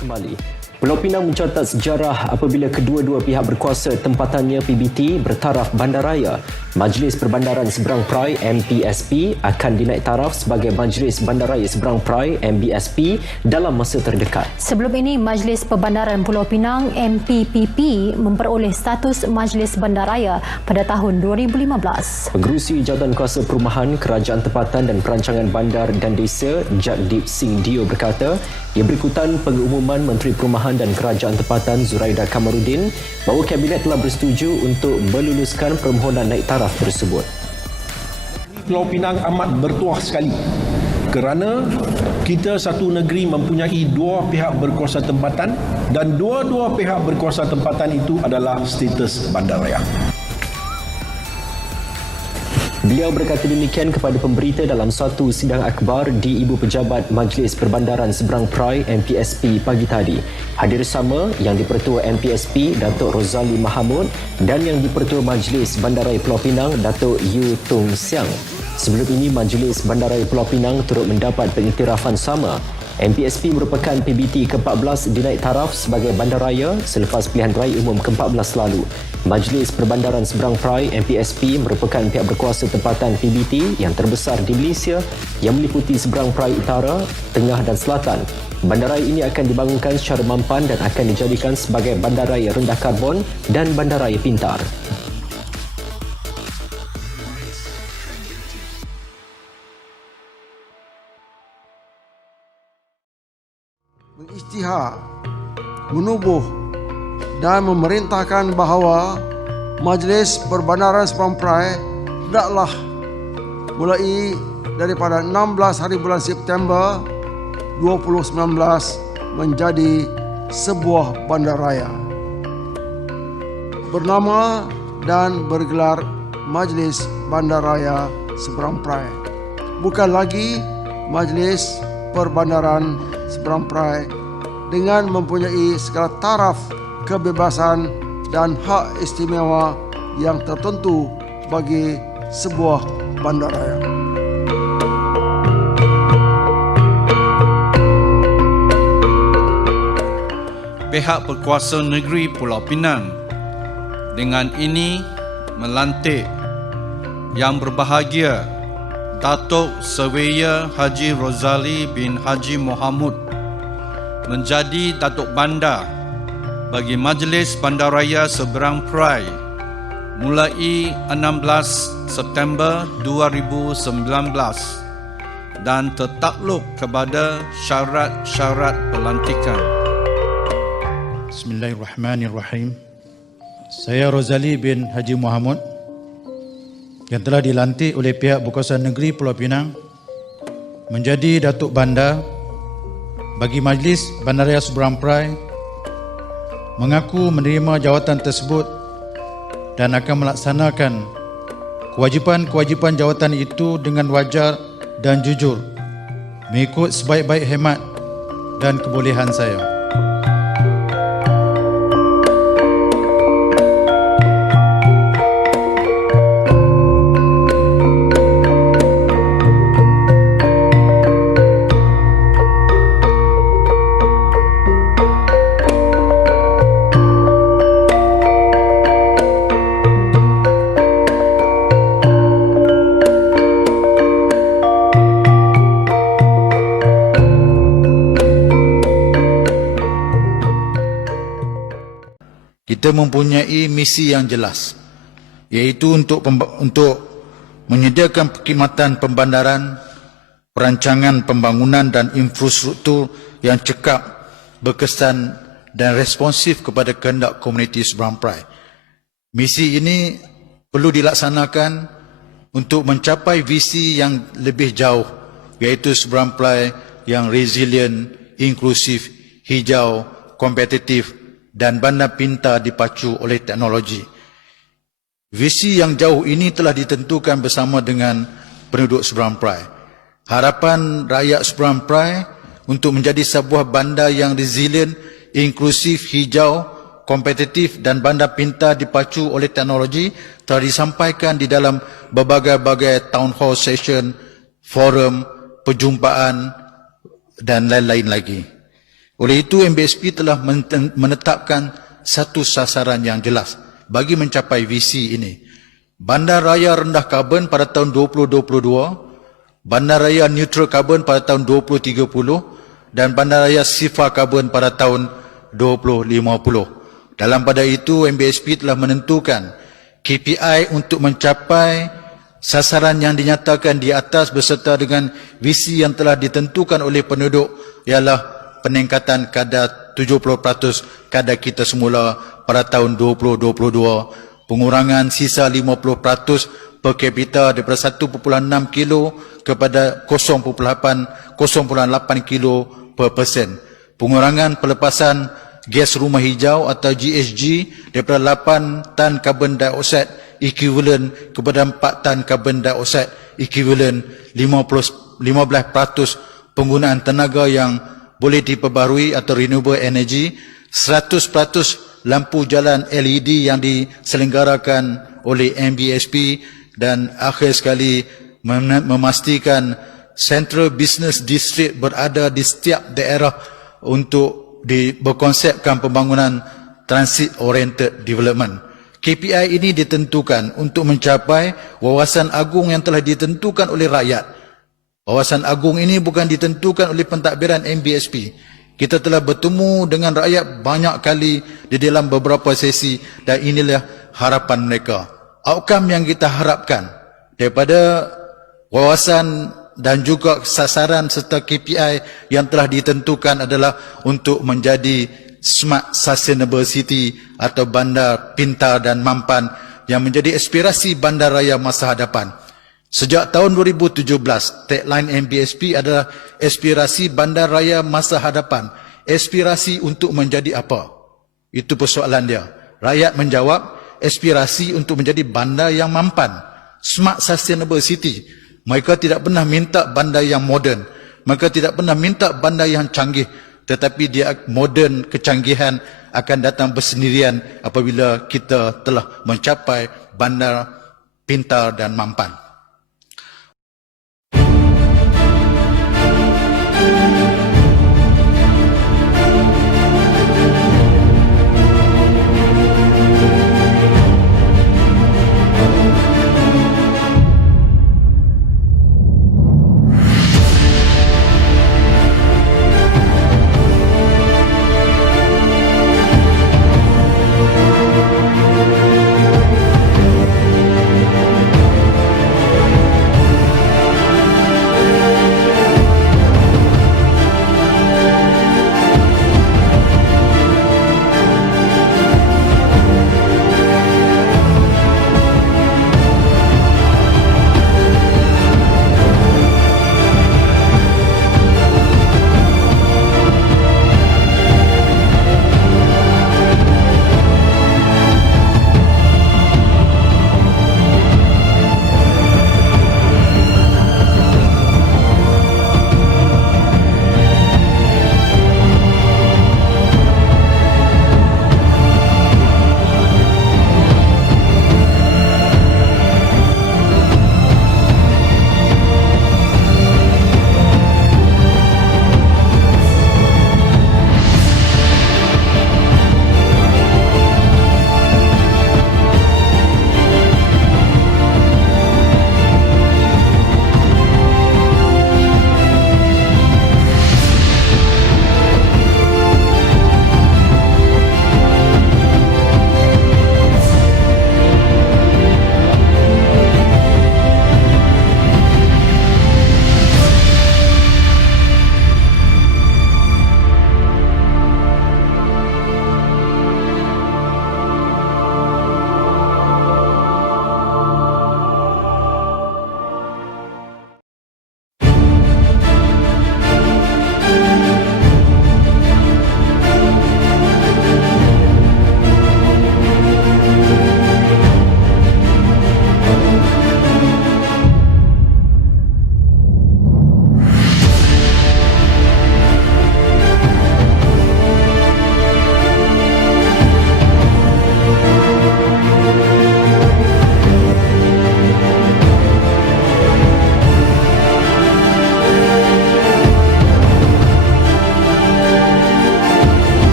kembali. Pulau Pinang mencatat sejarah apabila kedua-dua pihak berkuasa tempatannya PBT bertaraf bandaraya. Majlis Perbandaran Seberang Perai MPSP akan dinaik taraf sebagai Majlis Bandaraya Seberang Perai MBSP dalam masa terdekat. Sebelum ini, Majlis Perbandaran Pulau Pinang MPPP memperoleh status Majlis Bandaraya pada tahun 2015. Pengerusi Jawatan Kuasa Perumahan, Kerajaan Tempatan dan Perancangan Bandar dan Desa Jagdeep Singh Dio berkata, ia berikutan pengumuman Menteri Perumahan dan Kerajaan Tempatan Zuraida Kamarudin bahawa Kabinet telah bersetuju untuk meluluskan permohonan naik taraf tersebut. Pulau Pinang amat bertuah sekali kerana kita satu negeri mempunyai dua pihak berkuasa tempatan dan dua-dua pihak berkuasa tempatan itu adalah status bandaraya. Beliau berkata demikian kepada pemberita dalam suatu sidang akhbar di Ibu Pejabat Majlis Perbandaran Seberang Perai MPSP pagi tadi. Hadir sama Yang di-Pertua MPSP Datuk Rozali Mahamud dan Yang di-Pertua Majlis Bandaraya Pulau Pinang Datuk Yu Tung Siang. Sebelum ini Majlis Bandaraya Pulau Pinang turut mendapat pengiktirafan sama. MPSP merupakan PBT ke-14 dinaik taraf sebagai bandaraya selepas pilihan raya umum ke-14 lalu. Majlis Perbandaran Seberang Perai MPSP merupakan pihak berkuasa tempatan PBT yang terbesar di Malaysia yang meliputi Seberang Perai Utara, Tengah dan Selatan. Bandaraya ini akan dibangunkan secara mampan dan akan dijadikan sebagai bandaraya rendah karbon dan bandaraya pintar. Mengisytihar, menubuh dan memerintahkan bahawa Majlis Perbandaran Seberang Perai hendaklah mulai daripada 16 hari bulan September 2019 menjadi sebuah bandaraya bernama dan bergelar Majlis Bandaraya Seberang Perai, bukan lagi Majlis Perbandaran Seberang Perai, dengan mempunyai segala taraf kebebasan dan hak istimewa yang tertentu bagi sebuah bandaraya. Pihak berkuasa negeri Pulau Pinang dengan ini melantik Yang Berbahagia Datuk Surveyor Haji Rozali bin Haji Mohamud menjadi Datuk Bandar bagi Majlis Bandaraya Seberang Perai mulai 16 September 2019 dan tertakluk kepada syarat-syarat pelantikan. Bismillahirrahmanirrahim. Saya Rozali bin Haji Mohamud yang telah dilantik oleh pihak berkuasa negeri Pulau Pinang menjadi Datuk Bandar bagi Majlis Bandaraya Seberang Perai, mengaku menerima jawatan tersebut dan akan melaksanakan kewajipan-kewajipan jawatan itu dengan wajar dan jujur mengikut sebaik-baik hemat dan kebolehan saya. Kita mempunyai misi yang jelas, iaitu untuk menyediakan perkhidmatan pembandaran, perancangan pembangunan dan infrastruktur yang cekap, berkesan dan responsif kepada kehendak komuniti Seberang Perai. Misi ini perlu dilaksanakan untuk mencapai visi yang lebih jauh, iaitu Seberang Perai yang resilient, inklusif, hijau, kompetitif dan bandar pintar dipacu oleh teknologi. Visi yang jauh ini telah ditentukan bersama dengan penduduk Seberang Perai. Harapan rakyat Seberang Perai untuk menjadi sebuah bandar yang resilient, inklusif, hijau, kompetitif dan bandar pintar dipacu oleh teknologi telah disampaikan di dalam berbagai-bagai town hall session, forum, perjumpaan dan lain-lain lagi. Oleh itu, MBSP telah menetapkan satu sasaran yang jelas bagi mencapai visi ini. Bandaraya rendah karbon pada tahun 2022, bandaraya neutral karbon pada tahun 2030 dan bandaraya sifar karbon pada tahun 2050. Dalam pada itu, MBSP telah menentukan KPI untuk mencapai sasaran yang dinyatakan di atas beserta dengan visi yang telah ditentukan oleh penduduk ialah peningkatan kadar 70% kadar kita semula pada tahun 2022, pengurangan sisa 50% per kapita daripada 1.6 kilo kepada 0.8 kilo per persen, pengurangan pelepasan gas rumah hijau atau GHG daripada 8 tan karbon dioksida equivalent kepada 4 tan karbon dioksida equivalent, 15% penggunaan tenaga yang boleh diperbaharui atau renewable energy, 100% lampu jalan LED yang diselenggarakan oleh MBSP, dan akhir sekali memastikan Central Business District berada di setiap daerah untuk berkonsepkan pembangunan Transit Oriented Development. KPI ini ditentukan untuk mencapai wawasan agung yang telah ditentukan oleh rakyat. Wawasan agung ini bukan ditentukan oleh pentadbiran MBSP. Kita telah bertemu dengan rakyat banyak kali di dalam beberapa sesi dan inilah harapan mereka. Outcome yang kita harapkan daripada wawasan dan juga sasaran serta KPI yang telah ditentukan adalah untuk menjadi Smart Sustainable City atau bandar pintar dan mampan yang menjadi aspirasi bandaraya masa hadapan. Sejak tahun 2017, tagline MBSP adalah aspirasi bandaraya masa hadapan. Aspirasi untuk menjadi apa? Itu persoalan dia. Rakyat menjawab, aspirasi untuk menjadi bandar yang mampan. Smart Sustainable City. Mereka tidak pernah minta bandar yang moden. Mereka tidak pernah minta bandar yang canggih. Tetapi dia moden, kecanggihan akan datang bersendirian apabila kita telah mencapai bandar pintar dan mampan.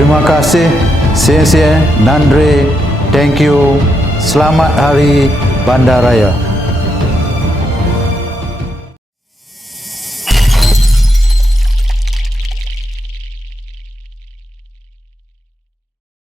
Terima kasih. Nandre. Thank you. Selamat Hari Bandaraya.